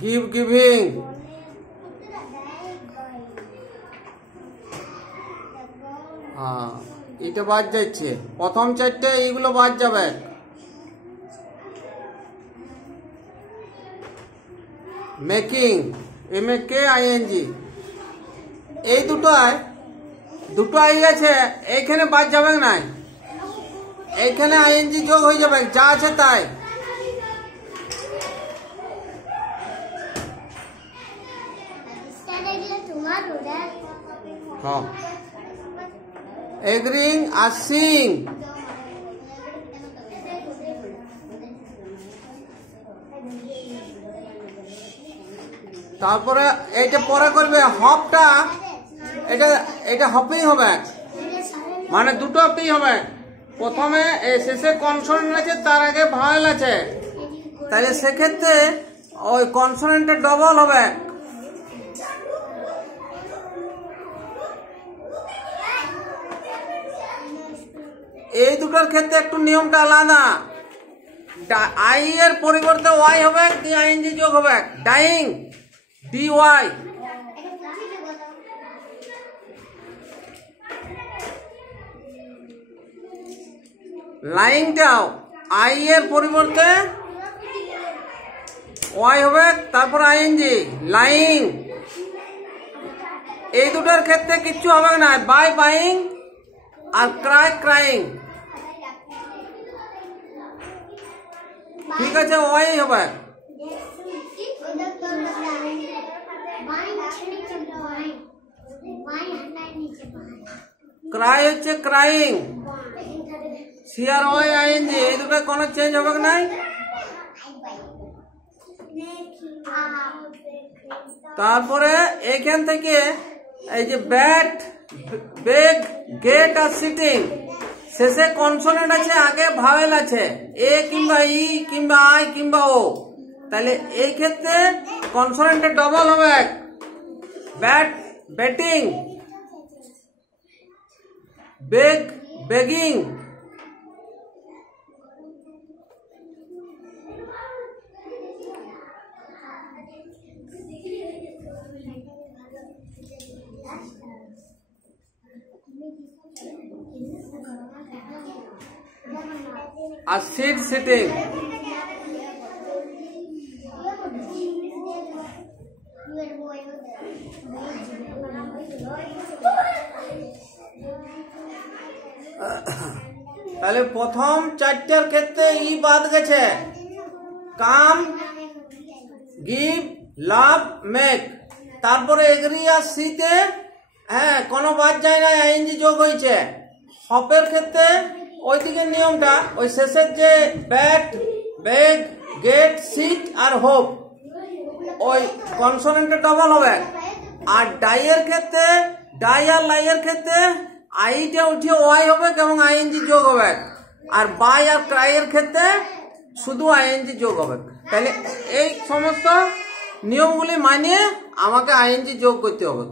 Give giving. হ্যাঁ, এটা বাদ যাচ্ছে, প্রথম চারটে এইগুলো বাদ যাবে। মেকিং, MAKING, এই দুটো আই আছে, এইখানে বাদ যাবে না, এইখানে ING যোগ হয়ে যাবে, যা আছে তাই। হ্যাঁ, এগ্রিং আর সিং। তারপরে এইটা পরে করবে হপটা, এটা হপেই হবে, মানে দুটো হপেই হবে। প্রথমে শেষে কনসোনেন্ট আছে, তার আগে ভাওয়েল আছে, তাহলে সেক্ষেত্রে ওই কনসোনেন্টটা ডবল হবে। এই দুটোর ক্ষেত্রে একটু নিয়মটা আলাদা। আই এর পরিবর্তে ওয়াই হবে, ING যোগ হবে। Dyeing, DY। লাইংটাও আই এর পরিবর্তে ওয়াই হবে, তারপর ING, লাইং। এই দুটোর ক্ষেত্রে কিচ্ছু হবে না, বাই বাইং আর ক্রাইং। ঠিক আছে, ওয়াই হবে। ক্রাই হচ্ছে ক্রাইং, CRYING, এই দুটো কোনো চেঞ্জ হবে না। তারপরে এখান থেকে এই যে ব্যাট, বেগ, গেট আর সিটিং, শেষে কনসোনেন্ট আছে, আগে ভাওয়েল আছে, এ কিংবা ই কিংবা আই কিংবা ও, তাহলে এই ক্ষেত্রে কনসোনেন্টে ডবল হবে। ব্যাট, ব্যাটিং, বেগ, বেগিং। আর সিট, সিটিং। তাহলে প্রথম চারটার ক্ষেত্রে ই বাদ গেছে, কাম, গিভ, লাভ, মেক। তারপরে এগ্রি আর সিতে হ্যাঁ কোনো বাদ যায় না, ING যোগ হয়েছে। হপের ক্ষেত্রে ওই দিকের নিয়মটা, ওই শেষের যে ব্যাট, বেগ, গেট, সিট আর হোপ, ওই কনসোনেন্টে ডবল হবে। আর ডাইয়ের ক্ষেত্রে, ডাই আর লাইয়ের ক্ষেত্রে আইটা উঠিয়ে ওয়াই হবে এবং ING যোগ হবে। আর বাই আর ক্রাইয়ের ক্ষেত্রে শুধু ING যোগ হবে। তাহলে এই সমস্ত নিয়মগুলি মানিয়ে আমাকে ING যোগ করতে হবে।